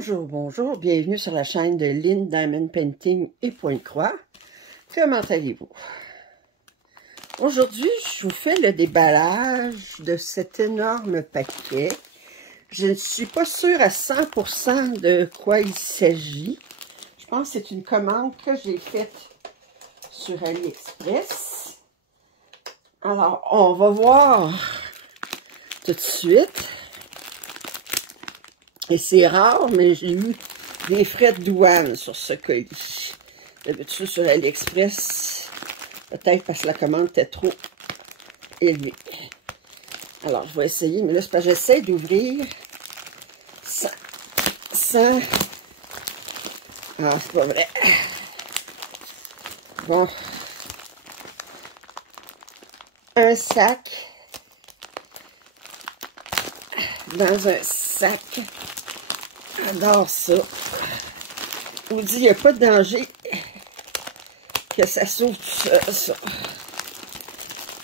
Bonjour, bonjour, bienvenue sur la chaîne de Lynn Diamond Painting et Pointe-Croix. Comment allez-vous? Aujourd'hui, je vous fais le déballage de cet énorme paquet. Je ne suis pas sûre à 100% de quoi il s'agit. Je pense que c'est une commande que j'ai faite sur AliExpress. Alors, on va voir tout de suite. Et c'est rare, mais j'ai eu des frais de douane sur ce colis. D'habitude, sur AliExpress, peut-être parce que la commande était trop élevée. Alors, je vais essayer, mais là, c'est parce que j'essaie d'ouvrir sans... Ah, c'est pas vrai. Bon. Un sac. Dans un sac. J'adore ça. Je vous dis, il n'y a pas de danger que ça s'ouvre tout seul, ça.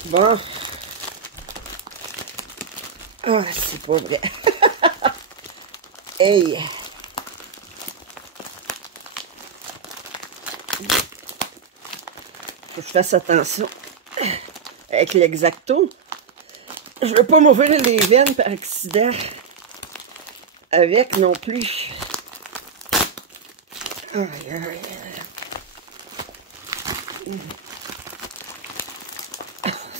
Bon. Ah, c'est pas vrai. Hey! Faut que je fasse attention avec l'exacto. Je veux pas m'ouvrir les veines par accident avec non plus. Aïe, aïe, aïe.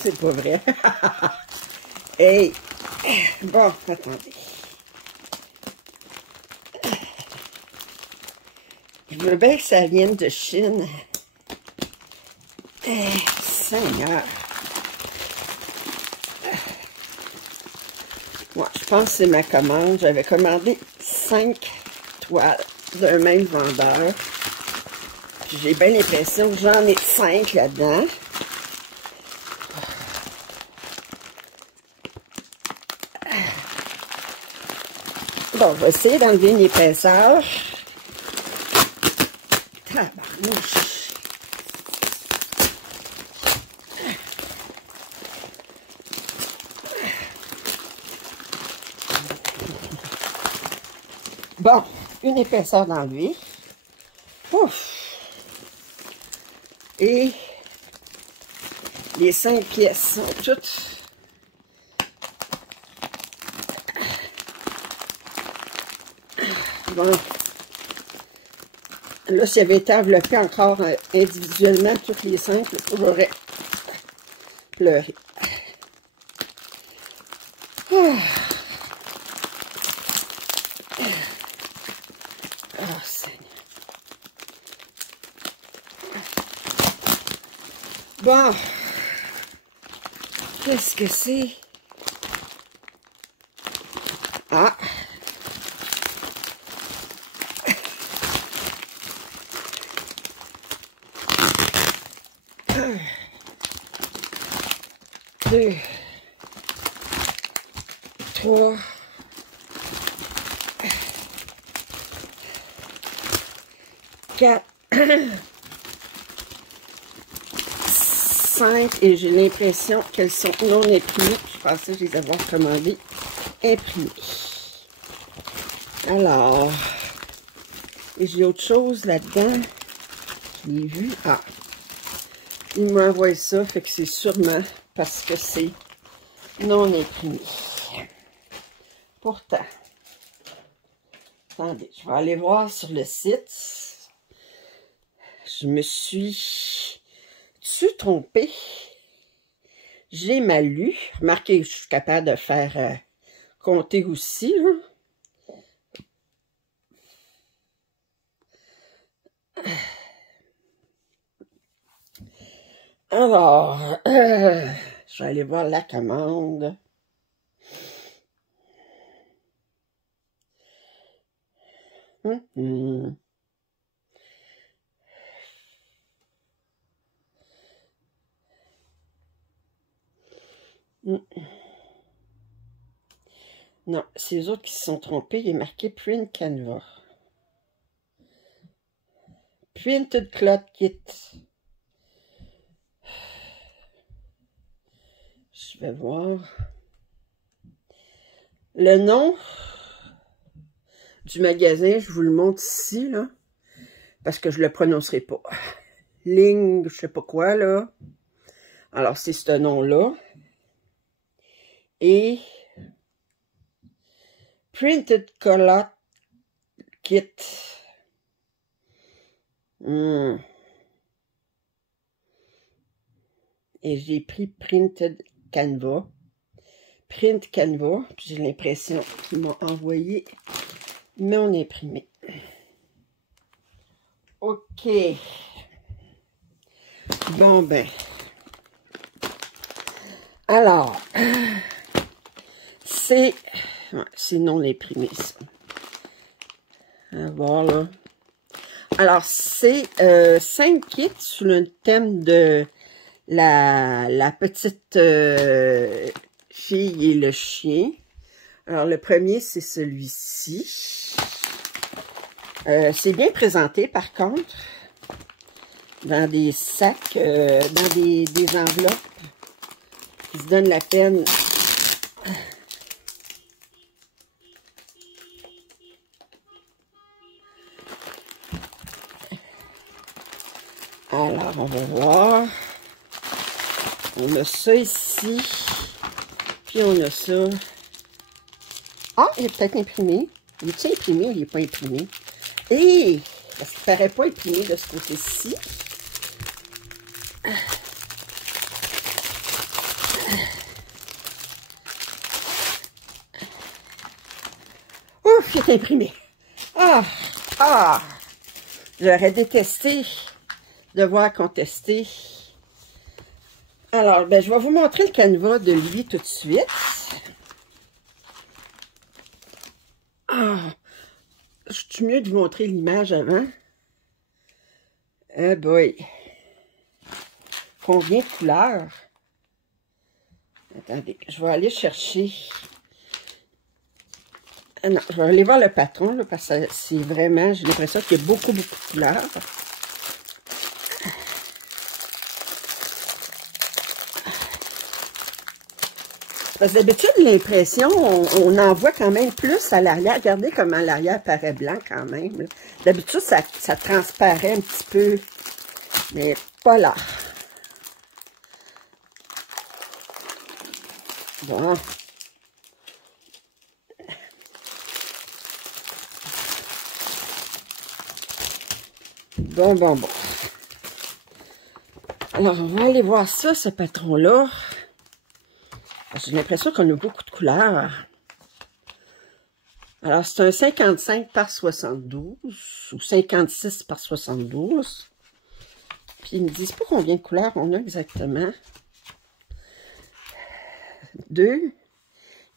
C'est pas vrai. Hey! Bon, attendez. Je veux bien que ça vienne de Chine. Seigneur. Moi, je pense que c'est ma commande. J'avais commandé 5 toiles d'un même vendeur. J'ai bien l'impression que j'en ai 5 là-dedans. Bon, on va essayer d'enlever une épaisseur. Tabarnouche. Bon, une épaisseur d'enlever. Ouf! Et les 5 pièces sont toutes bon. Là, si j'avais été enveloppé encore individuellement, toutes les 5, j'aurais pleuré. Ah, Seigneur. Bon, qu'est-ce que c'est? Ah! Un, 2, 3, 4, 5, et j'ai l'impression qu'elles sont non imprimées. Je pensais les avoir commandées imprimées. Alors, et j'ai autre chose là-dedans. Je l'ai vu. Ah, il m'a envoyé ça, fait que c'est sûrement parce que c'est non imprimé. Pourtant, attendez, je vais aller voir sur le site. Je me suis trompée. J'ai mal lu. Remarquez, je suis capable de faire compter aussi. Hein? Alors, je vais aller voir la commande. Non, c'est les autres qui se sont trompés. Il est marqué Print Canva. Printed Cloth Kit. Je vais voir. Le nom du magasin. Je vous le montre ici, là, parce que je le prononcerai pas. Ligne, je sais pas quoi, là. Alors, c'est ce nom-là. Et Printed Color Kit. Et j'ai pris Printed Canva. Print Canva. J'ai l'impression qu'ils m'ont envoyé mon imprimé. OK. Bon, ben. Alors, c'est non imprimé, ça. On va voir, là. Alors, c'est 5 kits sous le thème de la petite fille et le chien. Alors, le premier, c'est celui-ci. C'est bien présenté, par contre, dans des sacs, dans des enveloppes qui se donnent la peine. Alors, on va voir. On a ça ici. Puis on a ça. Ah, il est peut-être imprimé. Il est-il imprimé ou il n'est pas imprimé? Et parce qu'il ne paraît pas imprimé de ce côté-ci. Ouf, il est imprimé. Ah! J'aurais détesté devoir contester. Alors, ben, je vais vous montrer le canevas de lui tout de suite. Je suis mieux de vous montrer l'image avant. Eh boy! Combien de couleurs? Attendez, je vais aller chercher. Ah non, je vais aller voir le patron, là, parce que c'est vraiment, j'ai l'impression qu'il y a beaucoup de couleurs. Parce que d'habitude, l'impression, on en voit quand même plus à l'arrière. Regardez comment l'arrière paraît blanc quand même. D'habitude, ça transparaît un petit peu, mais pas là. Bon. Bon. Alors, on va aller voir ça, ce patron-là. J'ai l'impression qu'on a beaucoup de couleurs. Alors, c'est un 55 par 72 ou 56 par 72. Puis, ils ne me disent pas combien de couleurs on a exactement. 2,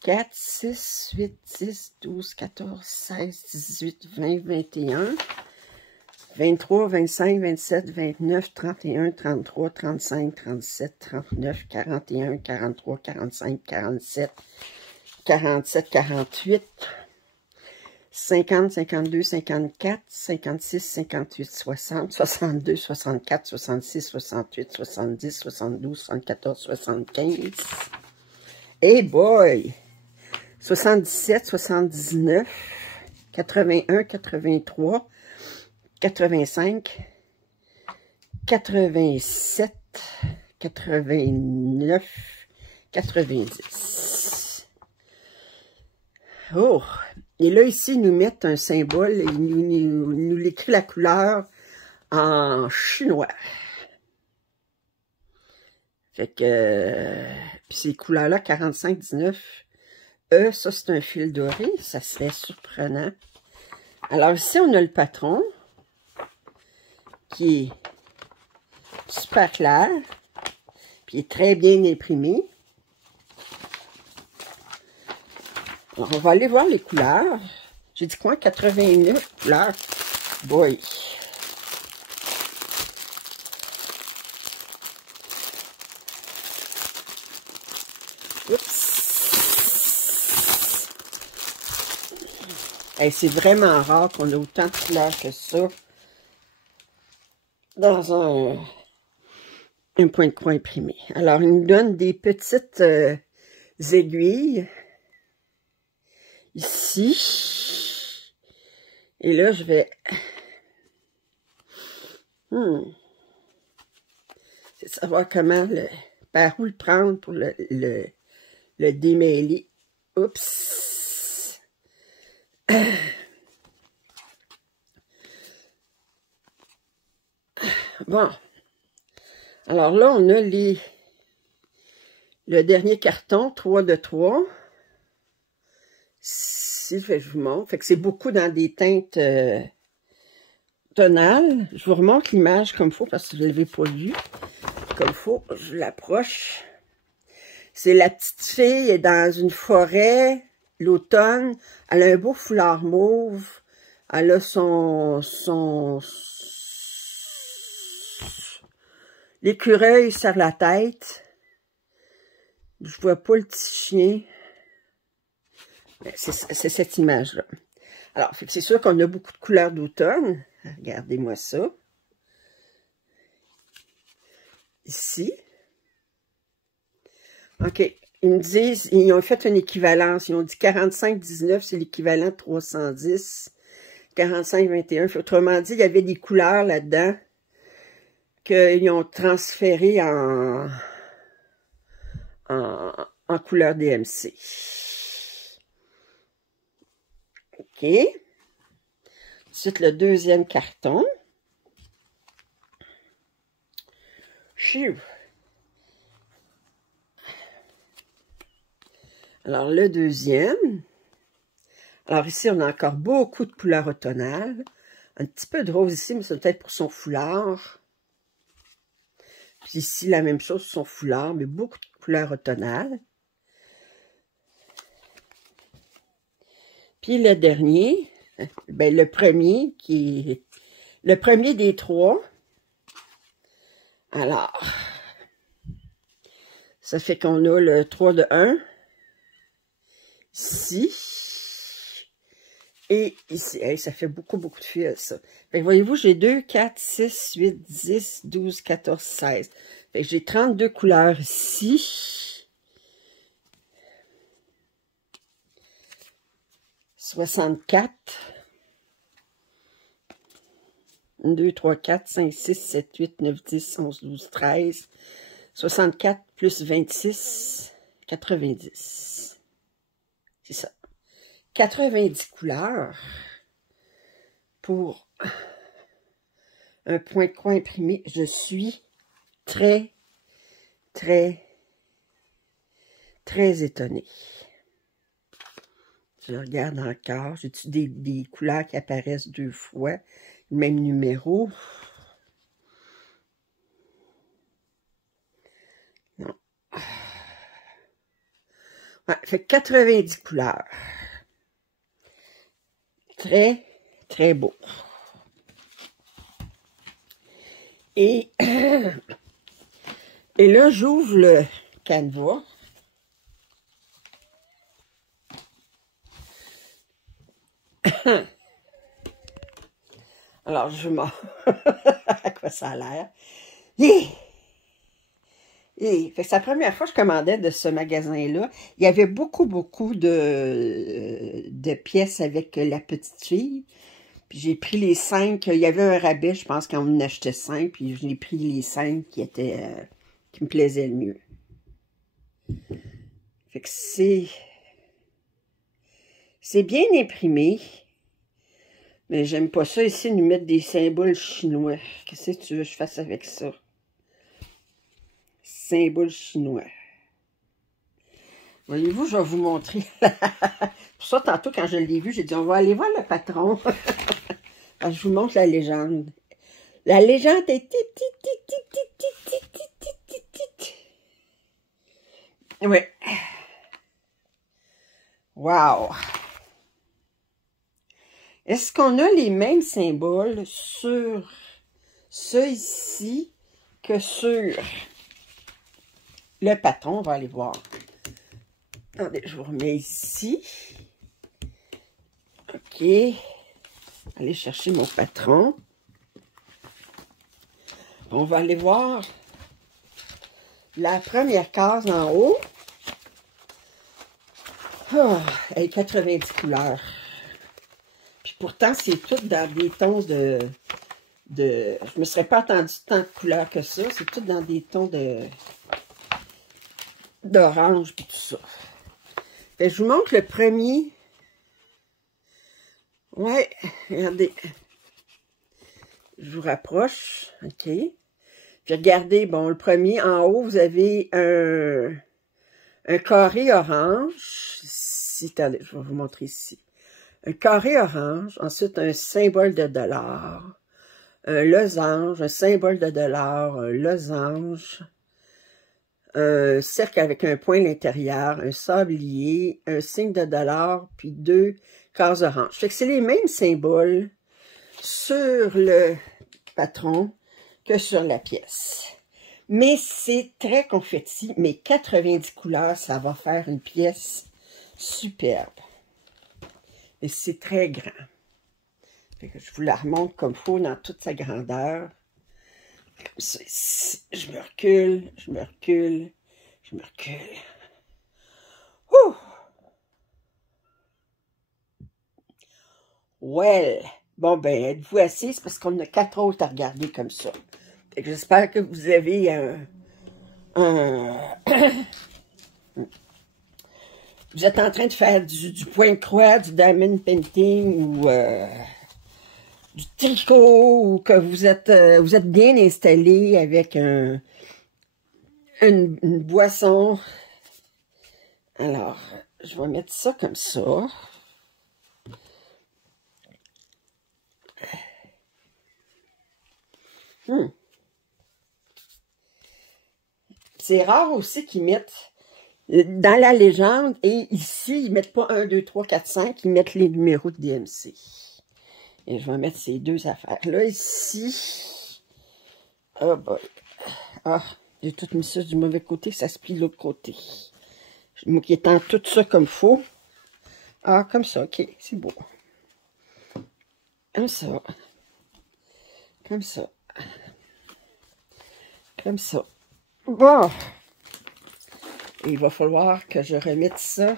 4, 6, 8, 10, 12, 14, 16, 18, 20, 21, 23, 25, 27, 29, 31, 33, 35, 37, 39, 41, 43, 45, 47, 47, 48, 50, 52, 54, 56, 58, 60, 62, 64, 66, 68, 70, 72, 74, 75. Hey boy! 77, 79, 81, 83, 85, 87, 89, 90. Oh! Et là, ici, ils nous mettent un symbole, et ils nous écrit la couleur en chinois. Fait que, puis ces couleurs-là, 45-19, ça c'est un fil doré, ça serait surprenant. Alors ici, on a le patron, qui est super clair, puis il est très bien imprimé. Alors, on va aller voir les couleurs. J'ai dit quoi? 89 couleurs. Boy! Hey, c'est vraiment rare qu'on ait autant de couleurs que ça dans un point de croix imprimé. Alors, il nous donne des petites aiguilles ici. Et là, je vais... C'est savoir comment par où le prendre pour le démêler. Oups! Bon. Alors là, on a le dernier carton, 3 de 3. Si je vous montre. Fait que c'est beaucoup dans des teintes tonales. Je vous remontre l'image comme il faut parce que je ne l'avais pas vue. Comme il faut, je l'approche. C'est la petite fille dans une forêt, l'automne. Elle a un beau foulard mauve. Elle a l'écureuil sur la tête. Je vois pas le petit chien. C'est cette image-là. Alors, c'est sûr qu'on a beaucoup de couleurs d'automne. Regardez-moi ça. Ici. OK. Ils me disent, ils ont fait une équivalence. Ils ont dit 45,19, c'est l'équivalent de 310. 45,21. Autrement dit, il y avait des couleurs là-dedans qu'ils ont transférées en couleur DMC. OK. Ensuite, le deuxième carton. Chiou. Alors, le deuxième. Alors, ici, on a encore beaucoup de couleurs automnales. Un petit peu de rose ici, mais c'est peut-être pour son foulard. Puis ici, la même chose, son foulard, mais beaucoup de couleurs automnales. Puis le dernier, ben le premier le premier des 3. Alors, ça fait qu'on a le 3 de 1 ici et ici. Hey, ça fait beaucoup de fils, ça. Fait que voyez-vous, j'ai 2, 4, 6, 8, 10, 12, 14, 16. Fait que j'ai 32 couleurs ici. 64. 1, 2, 3, 4, 5, 6, 7, 8, 9, 10, 11, 12, 13. 64 plus 26, 90. C'est ça. 90 couleurs pour un point de croix imprimé. Je suis très étonnée. Je regarde encore. J'ai des couleurs qui apparaissent 2 fois. Le même numéro. Non. Ouais, fait 90 couleurs. Très beau. Et là, j'ouvre le canevas. Alors, je m'en... à quoi ça a l'air? Fait que c'est la première fois que je commandais de ce magasin-là. Il y avait beaucoup de pièces avec la petite fille. Puis j'ai pris les 5. Il y avait un rabais, je pense, quand on en achetait 5. Puis j'ai pris les 5 qui me plaisaient le mieux. Fait que c'est bien imprimé. Mais j'aime pas ça ici, nous mettre des symboles chinois. Qu'est-ce que tu veux que je fasse avec ça? Symboles chinois. Voyez-vous, je vais vous montrer. Pour ça, tantôt, quand je l'ai vu, j'ai dit, on va aller voir le patron. Alors, je vous montre la légende. La légende est oui. Wow! Est-ce qu'on a les mêmes symboles sur ce ici que sur le patron? On va aller voir. Attendez, je vous remets ici. OK. Allez chercher mon patron. On va aller voir la première case en haut. Oh, elle est 90 couleurs. Puis pourtant, c'est tout dans des tons je me serais pas attendu tant de couleurs que ça. C'est tout dans des tons d'orange et tout ça. Fait, je vous montre le premier. Ouais, regardez. Je vous rapproche. OK. Puis regardez, bon, le premier, en haut, vous avez un carré orange. Attendez, je vais vous montrer ici. Un carré orange. Ensuite, un symbole de dollar. Un losange, un symbole de dollar, un losange. Un cercle avec un point à l'intérieur, un sablier, un signe de dollar, puis 2 cases oranges. Fait que c'est les mêmes symboles sur le patron que sur la pièce. Mais c'est très confetti, mais 90 couleurs, ça va faire une pièce superbe. Et c'est très grand. Fait que je vous la remonte comme il faut dans toute sa grandeur. Je me recule, je me recule, je me recule. Ouh! Well! Bon, ben, êtes-vous assis? Parce qu'on a 4 autres à regarder comme ça. Fait que j'espère que vous avez vous êtes en train de faire du point de croix, du diamond painting ou du tricot, ou que vous êtes bien installé avec une boisson. Alors, je vais mettre ça comme ça. C'est rare aussi qu'ils mettent dans la légende, et ici, ils mettent pas 1, 2, 3, 4, 5, ils mettent les numéros de DMC. Et je vais mettre ces deux affaires-là ici. Oh boy. Ah, j'ai tout mis ça du mauvais côté, ça se plie de l'autre côté. Moi qui étends tout ça comme il faut. Ah, comme ça, ok, c'est beau. Comme ça. Comme ça. Comme ça. Bon. Et il va falloir que je remette ça.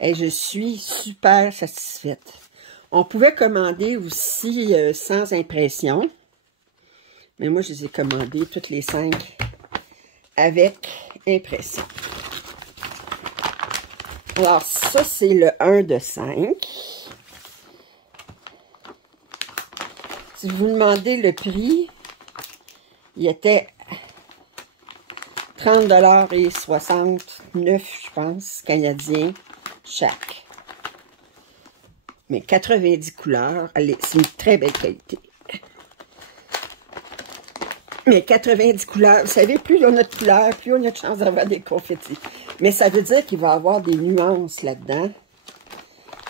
Et je suis super satisfaite. On pouvait commander aussi sans impression. Mais moi, je les ai commandés toutes les 5 avec impression. Alors, ça, c'est le 1 de 5. Si vous me demandez le prix, il était 30,69 $, je pense, canadiens, chaque. Mais 90 couleurs, c'est une très belle qualité. Mais 90 couleurs, vous savez, plus on a de couleurs, plus on a de chance d'avoir des confettis. Mais ça veut dire qu'il va y avoir des nuances là-dedans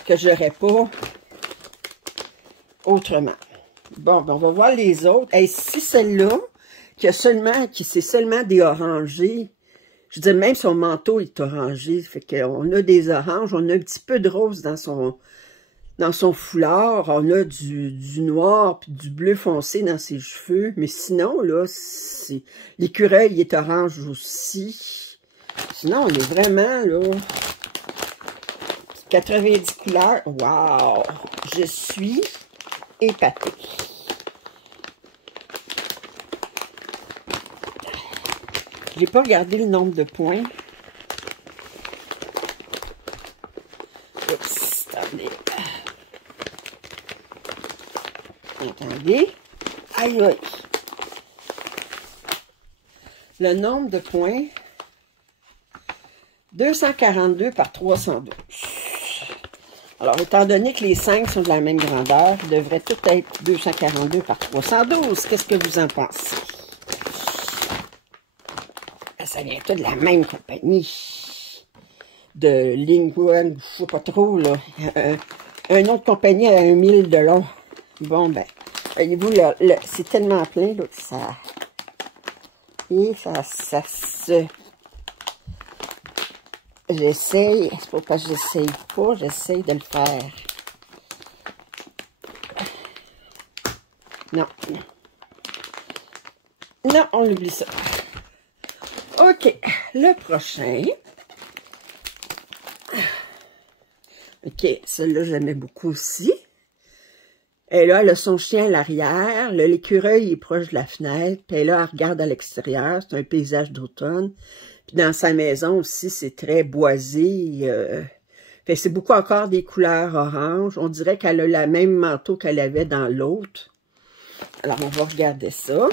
que je n'aurais pas autrement. Bon, ben on va voir les autres. Et si celle-là, c'est seulement des orangés, je veux dire, même son manteau est orangé, fait qu'on a des oranges, on a un petit peu de rose dans son foulard, on a du noir puis du bleu foncé dans ses cheveux, mais sinon, là, l'écureuil est orange aussi. Sinon, on est vraiment, là, 90 couleurs. Wow! Je suis épatée. J'ai pas regardé le nombre de points. Oups, attendez. Attendez. Aïe, aïe. Le nombre de points, 242 par 312. Alors, étant donné que les 5 sont de la même grandeur, il devrait tout être 242 par 312. Qu'est-ce que vous en pensez? Ça vient tout de la même compagnie. De Lingwan, je sais pas trop, là. Une autre compagnie à 1000 $. Bon, ben, voyez-vous, c'est tellement plein, là, que ça... Et ça se... J'essaye, c'est pas parce que j'essaye pas, j'essaye de le faire. Non. Non, on oublie ça. OK, le prochain. OK, celui-là, j'aimais beaucoup aussi. Et là, elle a son chien à l'arrière. L'écureuil est proche de la fenêtre. Puis là, elle regarde à l'extérieur. C'est un paysage d'automne. Puis dans sa maison aussi, c'est très boisé. C'est beaucoup encore des couleurs orange. On dirait qu'elle a le même manteau qu'elle avait dans l'autre. Alors, on va regarder ça.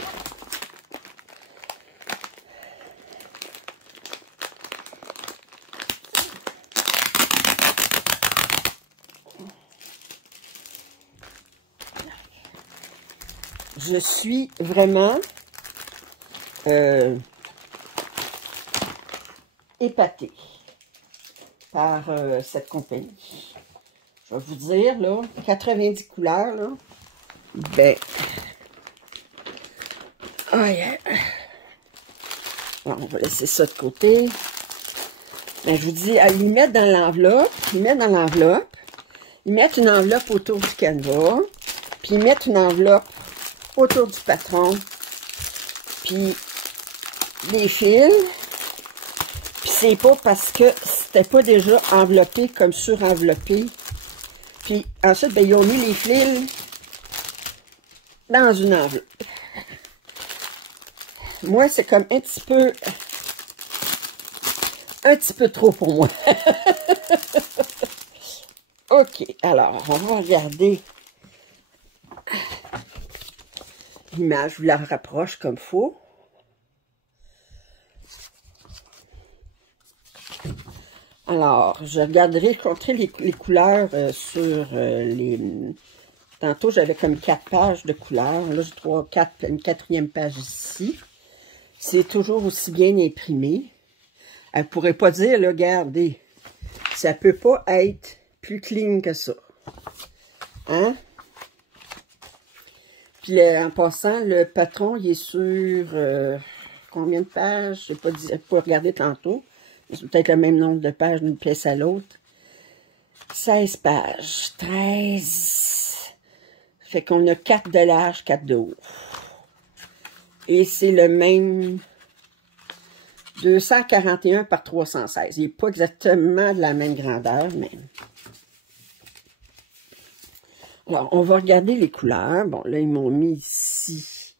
Je suis vraiment épatée par cette compagnie. Je vais vous dire, là, 90 couleurs, là, ben, oh yeah. Bon, on va laisser ça de côté. Ben, je vous dis, ils mettent dans l'enveloppe, ils mettent une enveloppe autour du canevas, puis ils mettent une enveloppe autour du patron, puis les fils, puis c'est pas parce que c'était pas déjà enveloppé comme surenveloppé. Puis ensuite, ben, ils ont mis les fils dans une enveloppe. Moi, c'est comme un petit peu trop pour moi. OK, alors, on va regarder l'image, je vous la rapproche comme il faut. Alors, je regarderai, je compterai les couleurs sur les... Tantôt, j'avais comme 4 pages de couleurs. Là, j'ai une 4e page ici. C'est toujours aussi bien imprimé. Elle ne pourrait pas dire, là, regardez, ça ne peut pas être plus clean que ça. Hein? Puis, en passant, le patron, il est sur combien de pages? Je n'ai pas dit, pas regardé tantôt. C'est peut-être le même nombre de pages d'une pièce à l'autre. 16 pages. 13. Fait qu'on a 4 de large, 4 de haut. Et c'est le même 241 par 316. Il n'est pas exactement de la même grandeur, mais... Alors, on va regarder les couleurs. Bon, là, ils m'ont mis ici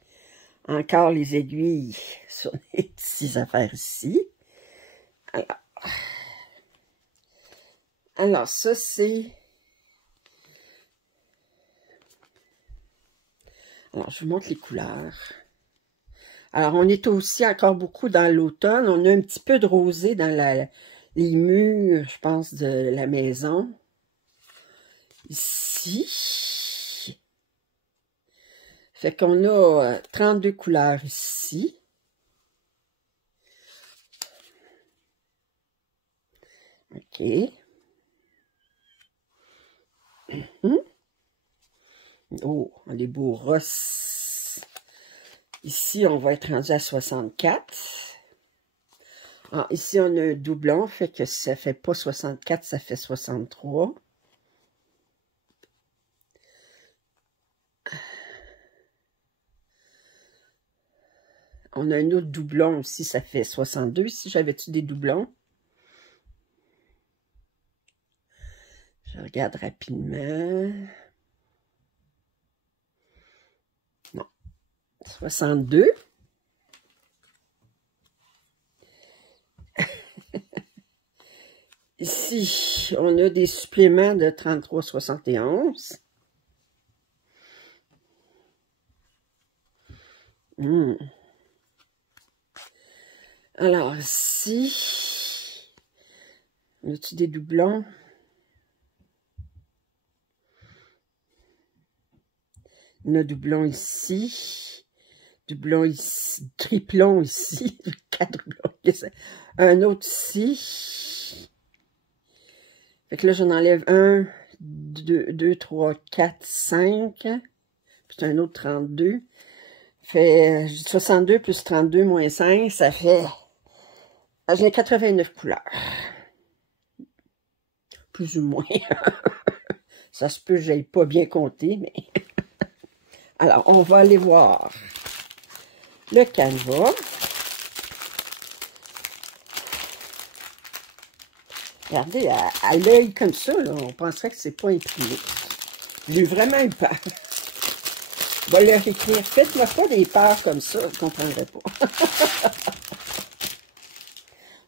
encore les aiguilles sur les petites affaires ici. Alors ça, c'est... Alors, je vous montre les couleurs. Alors, on est aussi encore beaucoup dans l'automne. On a un petit peu de rosé dans les murs, je pense, de la maison. Ici. Fait qu'on a 32 couleurs ici. OK. Oh, les beaux rosses. Ici, on va être rendu à 64. Ah, ici, on a un doublon, fait que ça fait pas 64, ça fait 63. On a un autre doublon aussi, ça fait 62. Ici, j'avais-tu des doublons? Je regarde rapidement. Non. 62. Ici, on a des suppléments de 33,71. Alors, ici, on a-tu des doublons? On a doublon ici, doublon ici, triplon ici, 4 doublons, un autre ici. Fait que là, j'en enlève 1, 2, 3, 4, 5. Puis un autre 32. Fait 62 plus 32 moins 5, ça fait... J'ai 89 couleurs. Plus ou moins. Ça se peut que je n'aille pas bien compter, mais... Alors, on va aller voir le canevas. Regardez, à l'œil comme ça, là, on penserait que c'est pas imprimé. J'ai eu vraiment eu peur. Je vais leur écrire. Faites-moi pas des peurs comme ça, je ne comprendrai pas.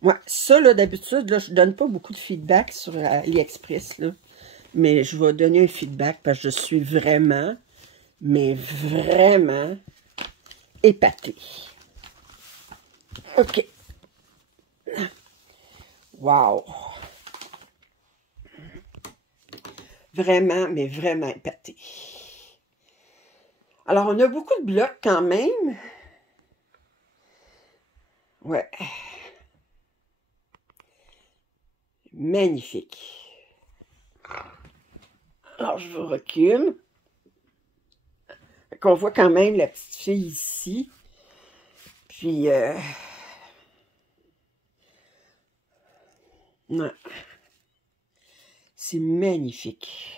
Moi, ça, là, d'habitude, là, je donne pas beaucoup de feedback sur AliExpress, là. Mais je vais donner un feedback parce que je suis vraiment, mais vraiment épatée. OK. Wow. Vraiment, mais vraiment épatée. Alors, on a beaucoup de blocs quand même. Ouais. Magnifique. Alors, je vous recule. On voit quand même la petite fille ici. Puis, ouais. C'est magnifique.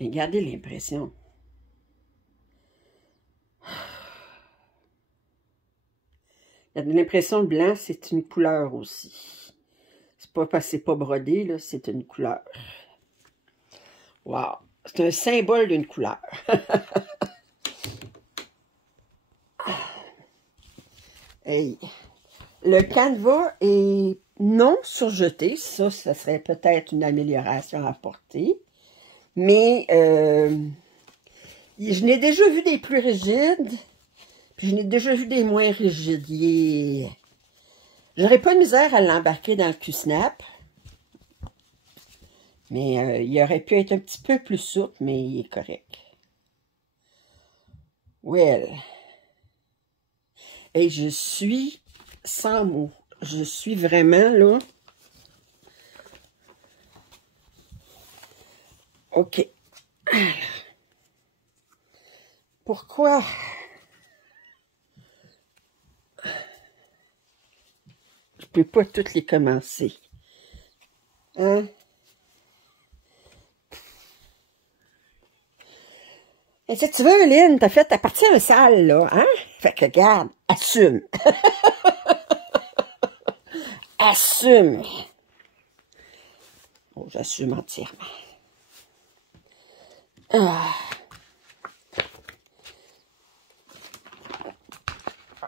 Mais regardez l'impression. L'impression blanc, c'est une couleur aussi. C'est pas parce que c'est pas brodé, là, c'est une couleur. Wow! C'est un symbole d'une couleur. Hey. Le canevas est non surjeté. Ça serait peut-être une amélioration à apporter. Mais je n'ai déjà vu des plus rigides. Puis je n'ai déjà vu des moins rigides. J'aurais pas de misère à l'embarquer dans le Q-Snap. Mais il aurait pu être un petit peu plus souple, mais il est correct. Well. Et je suis sans mots. Je suis vraiment là. OK. Alors. Pourquoi? Je peux pas toutes les commencer. Hein? Et si tu veux, Lynn, t'as fait ta partie en salle, là, hein? Fait que, regarde, assume. Assume. Oh, j'assume entièrement. Ah.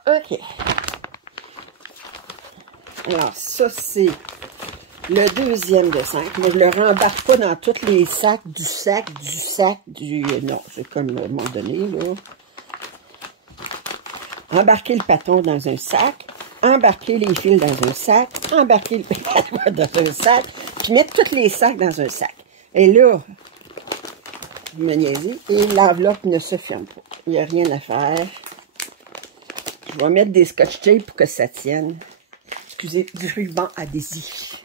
OK. Alors, ça, c'est le deuxième de 5. Mais je ne le rembarque pas dans tous les sacs, du... Non, c'est comme à un moment donné, là. Embarquer le paton dans un sac, embarquer les fils dans un sac, embarquer le paton dans un sac, puis mettre tous les sacs dans un sac. Et là, vous me niaisez, et l'enveloppe ne se ferme pas. Il n'y a rien à faire. Je vais mettre des scotch tape pour que ça tienne. Excusez, du ruban adhésif.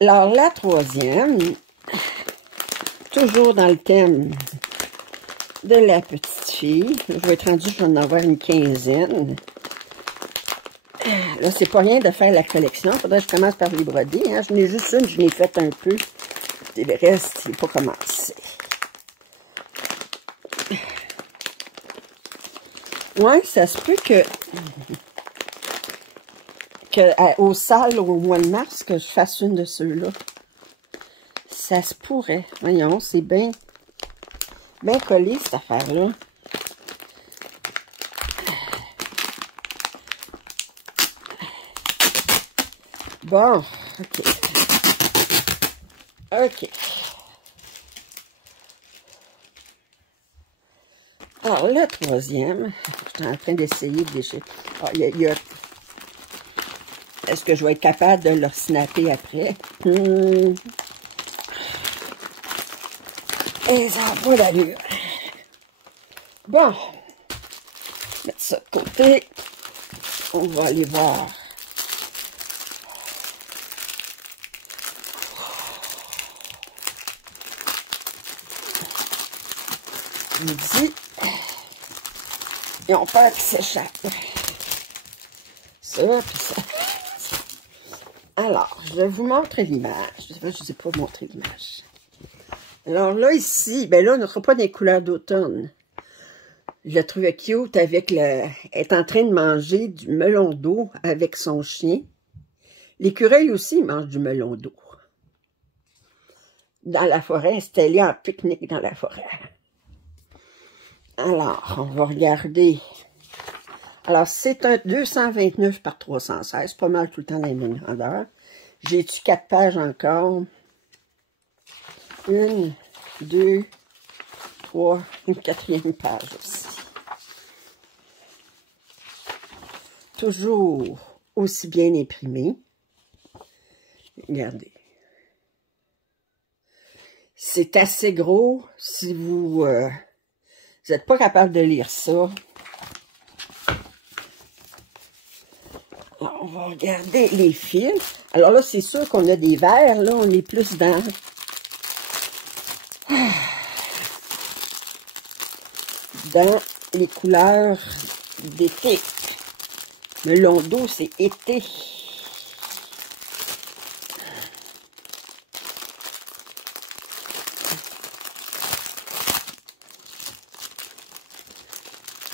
Alors, la troisième, toujours dans le thème de la petite fille. Je vais être rendue, je vais en avoir une quinzaine. Là, c'est pas rien de faire la collection. Il faudrait que je commence par les broder. Hein. Je n'ai juste une, je l'ai faite un peu. Et le reste, il n'est pas commencé. Ouais, ça se peut que au salles au mois de mars, que je fasse une de ceux-là. Ça se pourrait. Voyons, c'est bien collé, cette affaire-là. Bon, OK. OK. Alors, le troisième, je suis en train d'essayer de déchirer. Ah, est-ce que je vais être capable de le snapper après? Et ça n'a pas d'allure. Bon, mettre ça de côté. On va aller voir. Midi. Et on peur qu'il s'échappe. Ça, puis ça. Alors, je vous montre l'image. Je ne sais pas montrer l'image. Alors là, ici, ben là, on n'aura pas des couleurs d'automne. Je la trouvais cute avec le... Elle est en train de manger du melon d'eau avec son chien. L'écureuil aussi, il mange du melon d'eau. Dans la forêt, installé en pique-nique dans la forêt. Alors, on va regarder. Alors, c'est un 229 par 316, pas mal tout le temps dans les mêmes grandeurs. J'ai-tu 4 pages encore? 1, 2, 3, une 4e page aussi. Toujours aussi bien imprimé. Regardez. C'est assez gros. Si vous n'êtes pas capable de lire ça. Alors, on va regarder les fils. Alors là, c'est sûr qu'on a des verts. Là, on est plus dans les couleurs d'été. Melon d'eau, c'est été.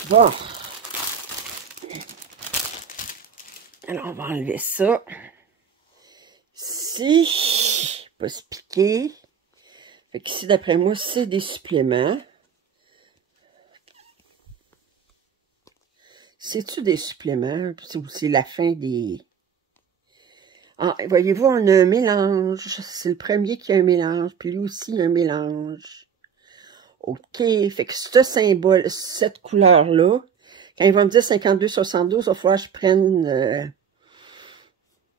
Bon. Alors, on va enlever ça. Ici, pas se piquer. Fait qu'ici, d'après moi, c'est des suppléments. C'est-tu des suppléments? C'est la fin des... Ah, voyez-vous, on a un mélange. C'est le premier qui a un mélange. Puis lui aussi, il a un mélange. OK. Fait que ce symbole, cette couleur-là, quand il va me dire 52-72, il va falloir que je prenne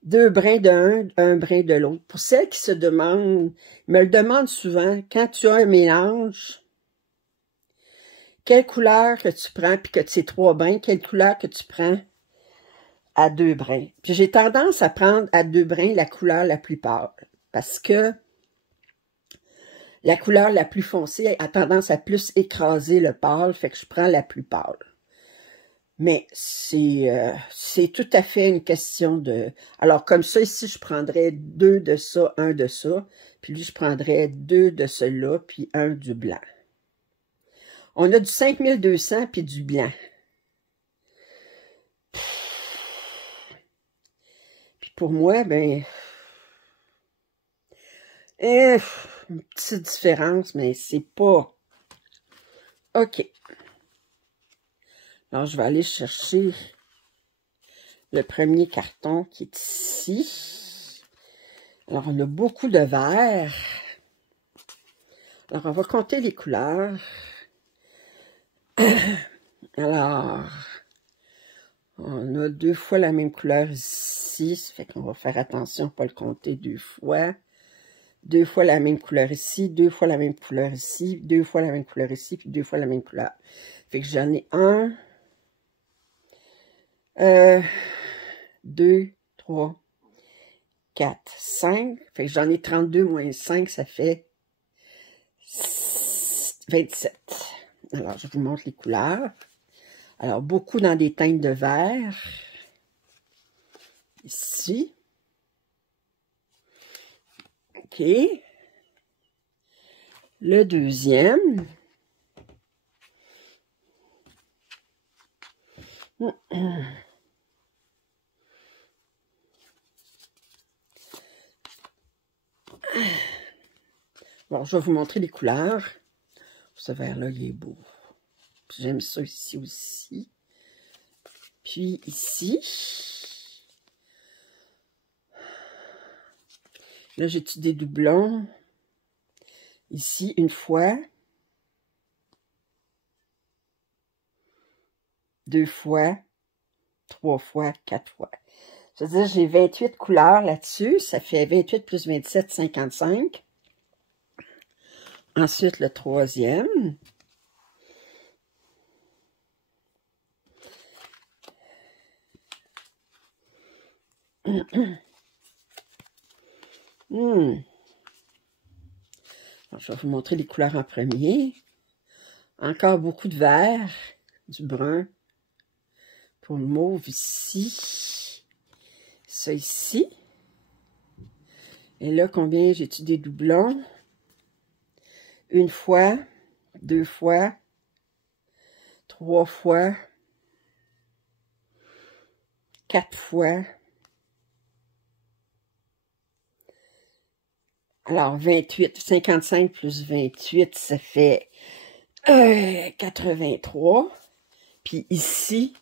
2 brins d'un, un brin de l'autre. Pour celles qui se demandent, me le demandent souvent, quand tu as un mélange, quelle couleur que tu prends, puis que c'est 3 brins, quelle couleur que tu prends à 2 brins. Puis j'ai tendance à prendre à 2 brins la couleur la plus pâle, parce que la couleur la plus foncée a tendance à plus écraser le pâle, fait que je prends la plus pâle. Mais c'est tout à fait une question de... Alors, comme ça, ici, je prendrais 2 de ça, 1 de ça. Puis lui, je prendrais 2 de cela, puis 1 du blanc. On a du 5200 puis du blanc. Puis pour moi, ben... une petite différence, mais c'est pas... OK. Alors, je vais aller chercher le premier carton qui est ici. Alors, on a beaucoup de vert. Alors, on va compter les couleurs. Alors, on a 2 fois la même couleur ici. Ça fait qu'on va faire attention à ne pas le compter 2 fois. 2 fois la même couleur ici, 2 fois la même couleur ici, 2 fois la même couleur ici, puis 2 fois la même couleur. Fait que j'en ai 1, 2, 3, 4, 5. Fait que j'en ai 32 moins 5, ça fait 27. Alors, je vous montre les couleurs. Alors, beaucoup dans des teintes de vert. Ici. OK. Le deuxième. Alors, je vais vous montrer les couleurs. Ce vert-là, il est beau. J'aime ça ici aussi. Puis ici. Là, j'ai des doublons. Ici, une fois. 2 fois. 3 fois, 4 fois. C'est-à-dire, j'ai 28 couleurs là-dessus. Ça fait 28 plus 27, 55. Ensuite, le troisième. Alors, je vais vous montrer les couleurs en premier. Encore beaucoup de vert, du brun. Pour le mauve ici. Ça ici. Et là, combien j'ai-tu des doublons? 1 fois, 2 fois, 3 fois, 4 fois, Alors, 28, 55 plus 28, ça fait 83. Puis ici,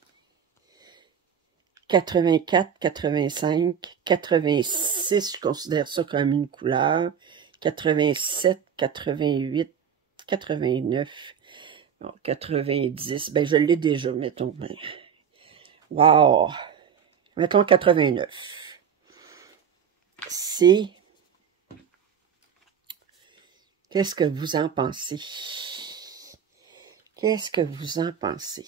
84, 85, 86, je considère ça comme une couleur. 87, 88, 89, bon, 90, ben je l'ai déjà, mettons. Ben, wow! Mettons 89. C'est... Qu'est-ce que vous en pensez? Qu'est-ce que vous en pensez?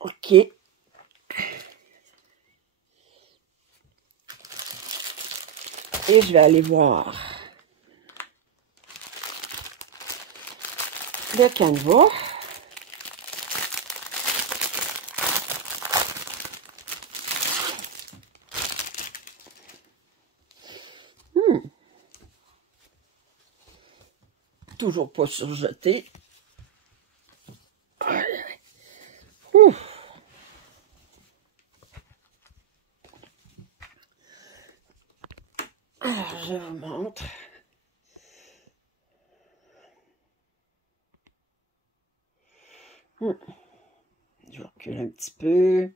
OK. Et je vais aller voir le canevas. Toujours pas surjeté. Ouh. Alors, je vous montre. Je recule un petit peu.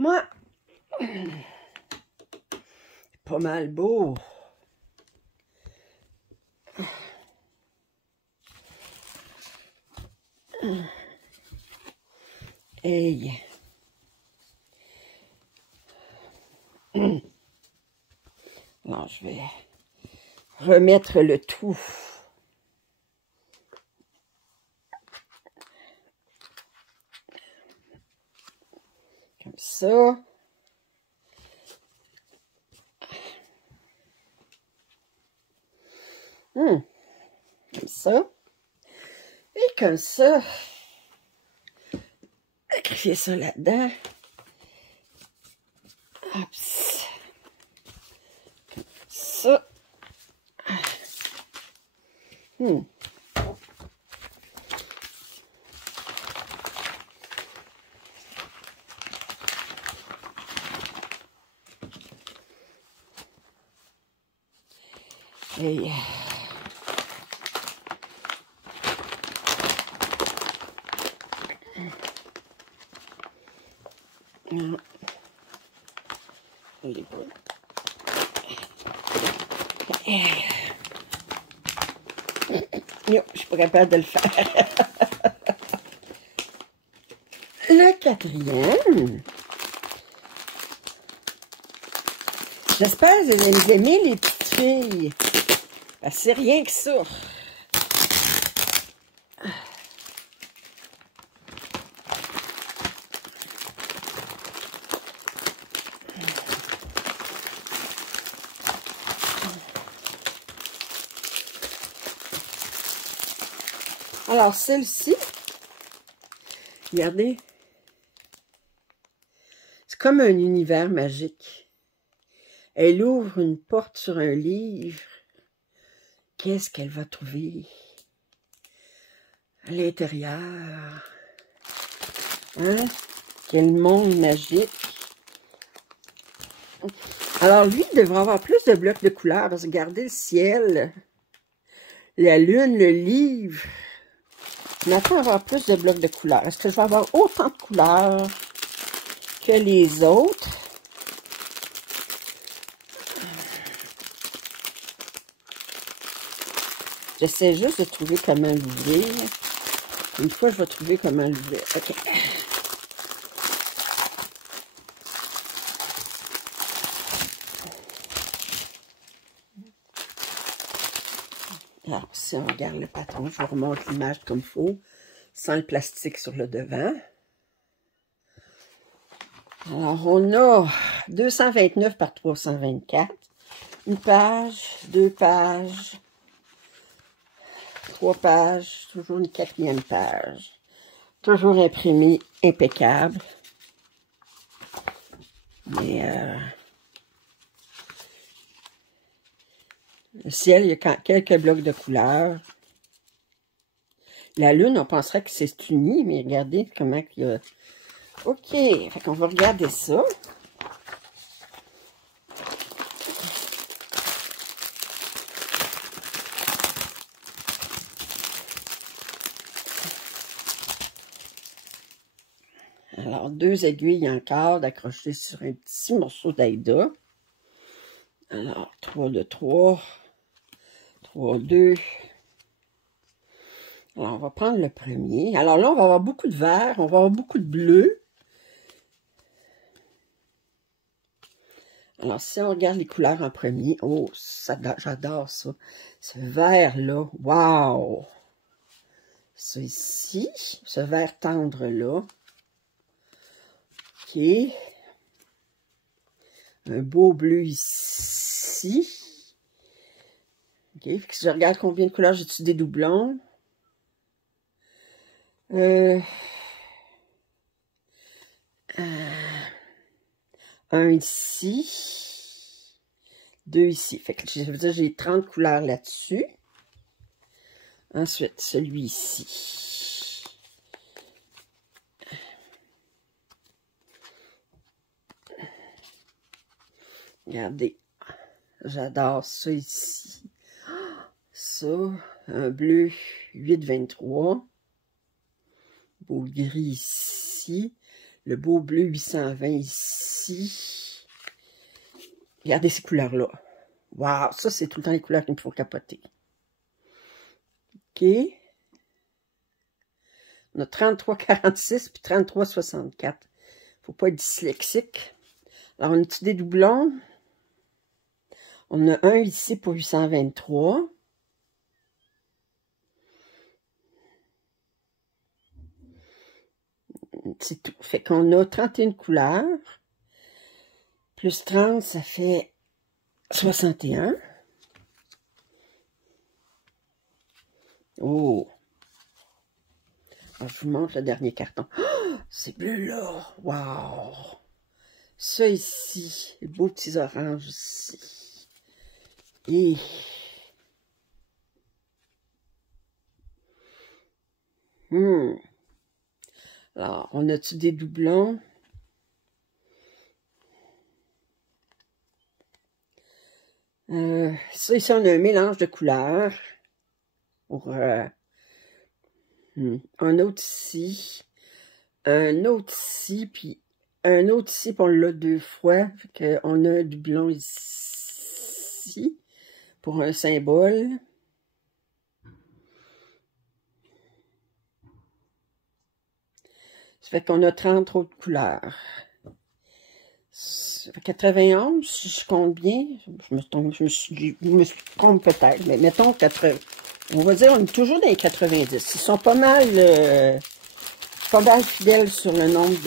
Moi, pas mal beau. Hey. Alors, je vais remettre le tout. Comme ça. Comme ça. Et comme ça. Griffer ça là-dedans. Hop. Comme ça. Et non. Les boules. Non, je suis pas capable de le faire. Le quatrième. J'espère que vous allez aimer les petites filles. C'est rien que ça. Alors, celle-ci, regardez, c'est comme un univers magique. Elle ouvre une porte sur un livre. Qu'est-ce qu'elle va trouver à l'intérieur? Hein? Quel monde magique! Alors, lui, il devrait avoir plus de blocs de couleurs. Parce que regardez le ciel, la lune, le livre. Je m'attends à avoir plus de blocs de couleurs. Est-ce que je vais avoir autant de couleurs que les autres? J'essaie juste de trouver comment l'ouvrir. Une fois, je vais trouver comment l'ouvrir. OK. Alors, si on regarde le patron, je vous remonte l'image comme il faut, sans le plastique sur le devant. Alors, on a 229 par 324. Une page, 2 pages, 3 pages, toujours une 4e page. Toujours imprimé impeccable. Mais le ciel, il y a quelques blocs de couleurs. La lune, on penserait que c'est uni, mais regardez comment il y a... OK, fait qu'on va regarder ça. Alors, 2 aiguilles en corde accrochées sur un petit morceau d'aïda. Alors, 3 de 3, 3, 2. Alors, on va prendre le premier. Alors là, on va avoir beaucoup de vert, on va avoir beaucoup de bleu. Alors, si on regarde les couleurs en premier, oh, j'adore ça. Ce vert-là, wow! Ça ici, ce vert tendre-là. OK. Un beau bleu ici. OK, si je regarde combien de couleurs j'ai-tu des doublons. Un ici. 2 ici. Fait que je veux dire, j'ai 30 couleurs là-dessus. Ensuite, celui-ci. Regardez. J'adore ça ici. Ça, un bleu 823. Beau gris ici. Le beau bleu 820 ici. Regardez ces couleurs-là. Wow, ça, c'est tout le temps les couleurs qu'il me faut capoter. OK. On a 33,46 puis 33,64. Faut pas être dyslexique. Alors, on a des doublons. On a un ici pour 823. C'est tout. Fait qu'on a 31 couleurs. Plus 30, ça fait 61. Oh! Alors, je vous montre le dernier carton. Oh, c'est bleu là! Wow! Ça ici, les beaux petits oranges ici. Et... Alors, on a-tu des doublons? Ça ici, on a un mélange de couleurs. Pour un autre ici. Un autre ici, puis un autre ici, puis on l'a 2 fois. Fait qu'on a un doublon ici pour un symbole. Ça fait qu'on a 30 autres couleurs. Ça fait 91, si je compte bien. Je me trompe peut-être, mais mettons 80. On va dire, on est toujours dans les 90. Ils sont pas mal fidèles sur le nombre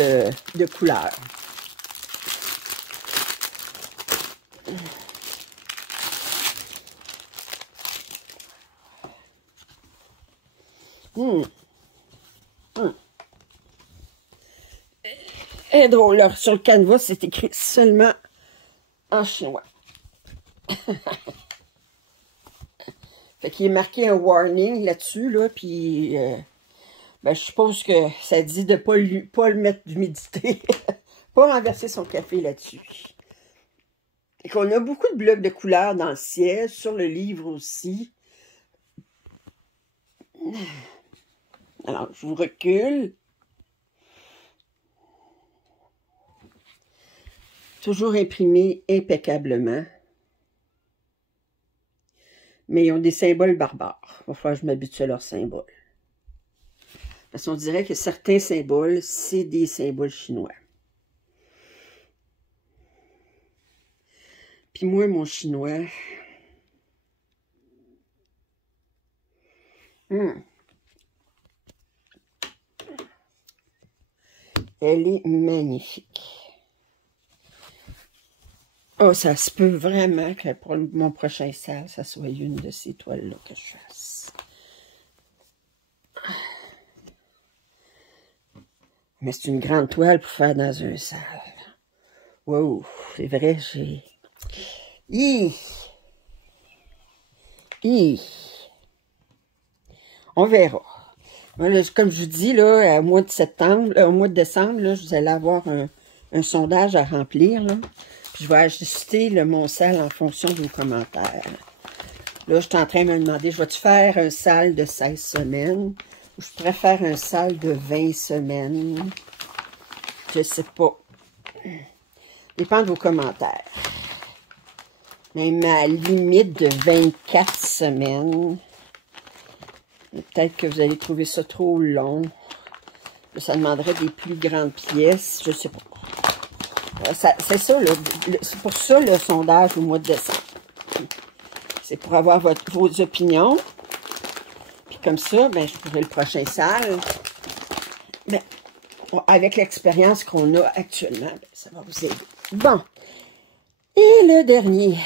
de couleurs. Et drôle, là, sur le canevas, c'est écrit seulement en chinois. Fait qu'il est marqué un warning là-dessus, là, puis ben, je suppose que ça dit de pas le mettre d'humidité, pas renverser son café là-dessus. Et qu'on a beaucoup de blocs de couleurs dans le ciel, sur le livre aussi. Alors, je vous recule. Toujours imprimé impeccablement. Mais ils ont des symboles barbares. Il va falloir que je m'habitue à leurs symboles. Parce qu'on dirait que certains symboles, c'est des symboles chinois. Puis moi, mon chinois... Elle est magnifique. Oh, ça se peut vraiment que pour mon prochain salle, ça soit une de ces toiles-là que je fasse. Mais c'est une grande toile pour faire dans une salle. Wow, c'est vrai, j'ai... On verra. Voilà, comme je vous dis, là, au mois de septembre, au mois de décembre, là, vous allez avoir un sondage à remplir, là. Puis je vais ajuster mon sel en fonction de vos commentaires. Là, je suis en train de me demander, je vais-tu faire un sale de 16 semaines ou je préfère un sale de 20 semaines? Je sais pas. Dépend de vos commentaires. Même à la limite de 24 semaines. Peut-être que vous allez trouver ça trop long. Ça demanderait des plus grandes pièces. Je sais pas. C'est ça, c'est pour ça le sondage au mois de décembre. C'est pour avoir vos opinions. Puis comme ça, ben, je ferai le prochain sale. Mais avec l'expérience qu'on a actuellement, ben, ça va vous aider. Bon. Et le dernier.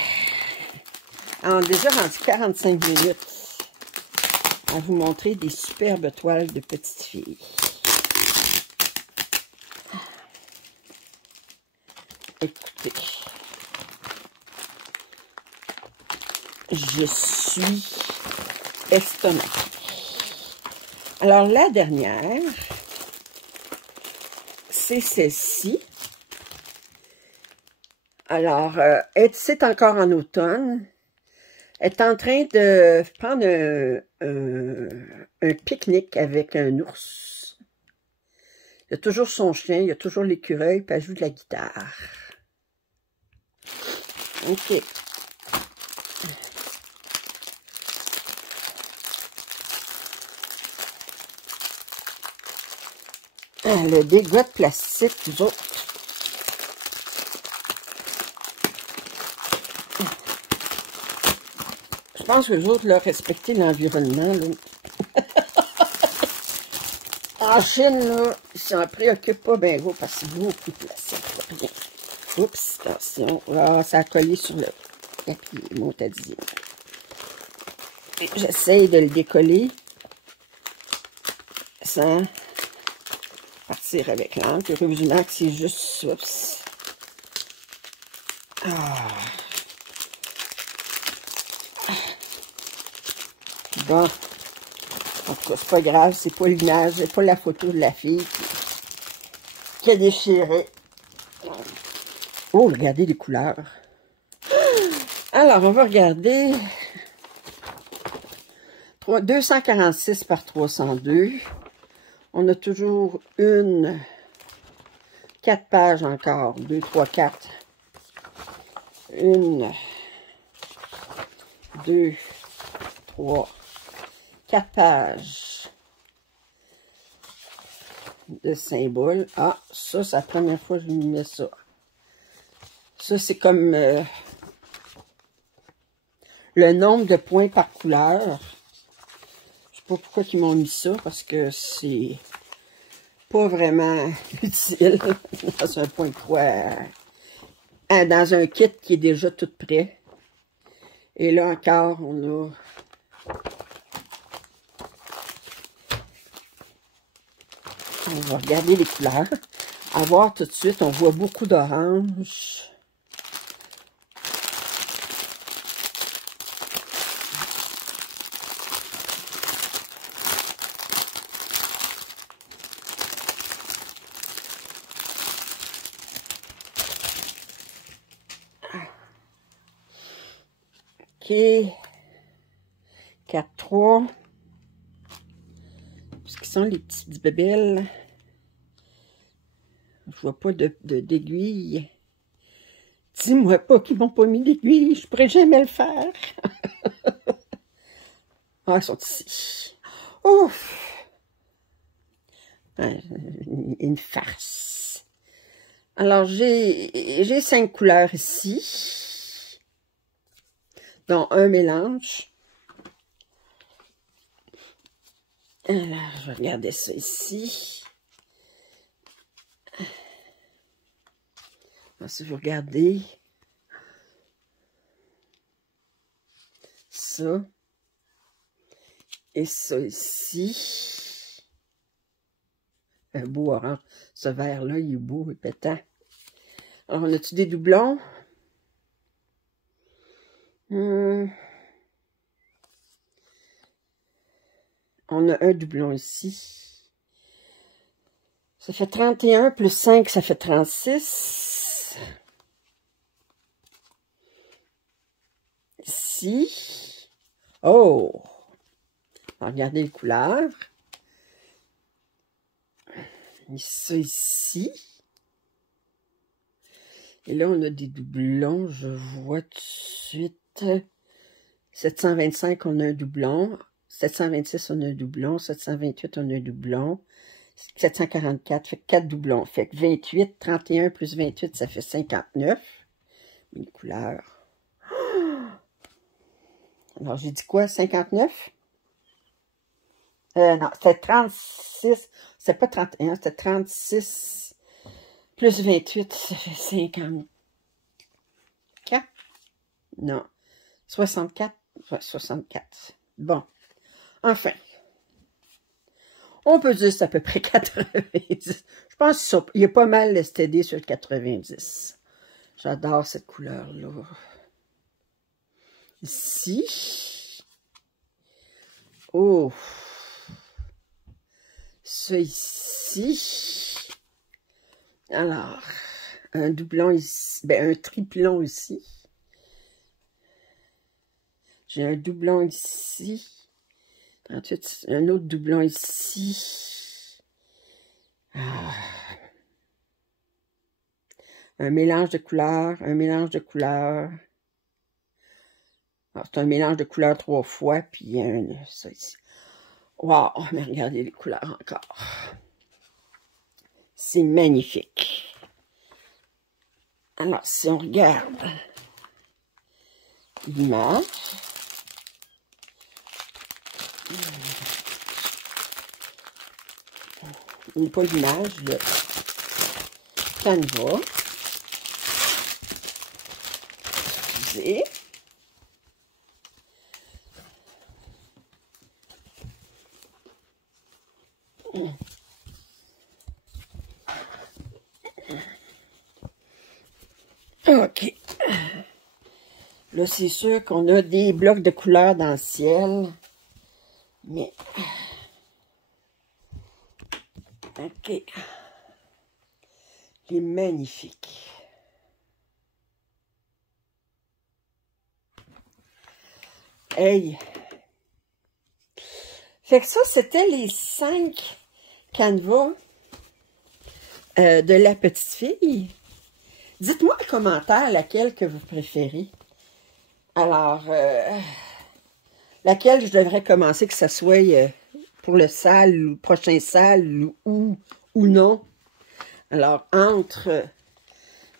On a déjà rendu 45 minutes à vous montrer des superbes toiles de petites filles. Écoutez. Je suis estomaquée. Alors, la dernière, c'est celle-ci. Alors, c'est encore en automne. Elle est en train de prendre un pique-nique avec un ours. Il y a toujours son chien, il y a toujours l'écureuil, puis elle joue de la guitare. OK. Le dégât de plastique, vous autres. Je pense que les autres, là, respecter l'environnement, là. En Chine, là, ils s'en préoccupent pas bien gros parce que c'est beaucoup de plastique. Rien. Oups, attention. Ah, ça a collé sur le papier, mon tadis. J'essaye de le décoller sans partir avec l'encre. Heureusement que c'est juste... Oups. Ah. Bon. En tout cas, c'est pas grave, c'est pas l'image, c'est pas la photo de la fille qui a déchiré. Oh, regardez les couleurs. Alors, on va regarder 246 par 302. On a toujours 4 pages encore. 2, 3, 4. 1, 2, 3, 4 pages de symboles. Ah, ça, c'est la première fois que je me mets ça. Ça, c'est comme le nombre de points par couleur. Je sais pas pourquoi ils m'ont mis ça, parce que c'est pas vraiment utile dans un point de croix, dans un kit qui est déjà tout prêt. Et là encore, on a... On va regarder les couleurs. À voir tout de suite, on voit beaucoup d'orange. OK. 4, 3. Ce qui sont les petites bébelles. Je vois pas d'aiguille. Dis-moi pas qu'ils m'ont pas mis d'aiguille. Je pourrais jamais le faire. Ah, ils sont ici. Ouf! Une farce. Alors, j'ai 5 couleurs ici. Dont un mélange. Alors, je vais regarder ça ici. Alors, si vous regardez ça et ça ici, un beau orange. Ce vert-là, il est beau et pétant. Alors, on a-tu des doublons? On On a un doublon ici. Ça fait 31 plus 5, ça fait 36. Ici. Oh! Regardez les couleurs. Ça ici. Et là, on a des doublons. Je vois tout de suite. 725, on a un doublon. 726, on a un doublon. 728, on a un doublon. 744, fait 4 doublons. Fait que 28, 31 plus 28, ça fait 59. Une couleur. Alors, j'ai dit quoi? 59? Non, c'était 36. C'était pas 31, c'était 36. Plus 28, ça fait 54. Non. 64. Ouais, 64. Bon. Enfin. On peut dire que c'est à peu près 90. Je pense qu'il y a pas mal de STD sur le 90. J'adore cette couleur-là. Ici. Oh. Ça ici. Alors, un doublon ici. Ben, un triplon ici. J'ai un doublon ici. 38, un autre doublon ici. Ah. Un mélange de couleurs, un mélange de couleurs. C'est un mélange de couleurs 3 fois, puis ça ici. Wow, mais regardez les couleurs encore. C'est magnifique. Alors, si on regarde l'image, pas l'image, le canevas. Excusez. OK. Là, c'est sûr qu'on a des blocs de couleurs dans le ciel. Mais... OK. Il est magnifique. Hey! Fait que ça, c'était les 5 canevas de la petite fille. Dites-moi en commentaire laquelle que vous préférez. Alors, laquelle je devrais commencer, que ce soit pour le sale, ou prochain sale, ou non. Alors, entre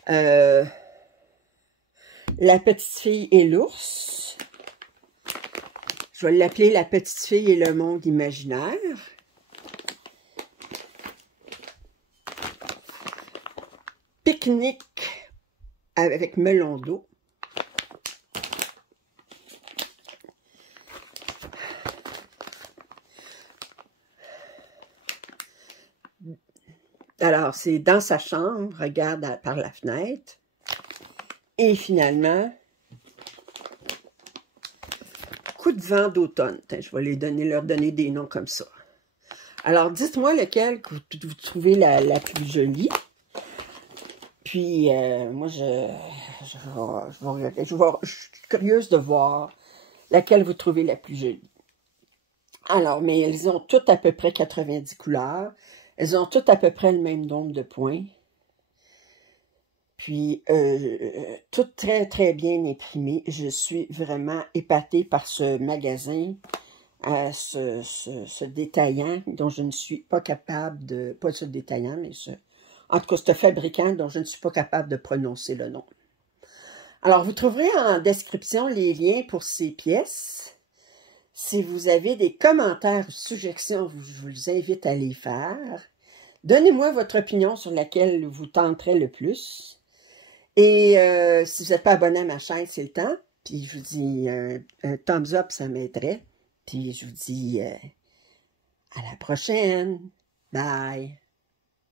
la petite fille et l'ours, je vais l'appeler la petite fille et le monde imaginaire. Pique-nique avec melon d'eau. Alors, c'est dans sa chambre, regarde par la fenêtre. Et finalement, coup de vent d'automne. Je vais leur donner des noms comme ça. Alors, dites-moi lequel que vous trouvez la plus jolie. Puis, moi, je suis curieuse de voir laquelle vous trouvez la plus jolie. Alors, mais elles ont toutes à peu près 90 couleurs. Elles ont toutes à peu près le même nombre de points. Puis, toutes très, très bien imprimées. Je suis vraiment épatée par ce magasin, ce détaillant dont je ne suis pas capable de... Pas ce détaillant, mais en tout cas, ce fabricant dont je ne suis pas capable de prononcer le nom. Alors, vous trouverez en description les liens pour ces pièces. Si vous avez des commentaires ou suggestions, je vous invite à les faire. Donnez-moi votre opinion sur laquelle vous tenterez le plus. Et si vous n'êtes pas abonné à ma chaîne, c'est le temps. Puis je vous dis un thumbs up, ça m'aiderait. Puis je vous dis à la prochaine. Bye!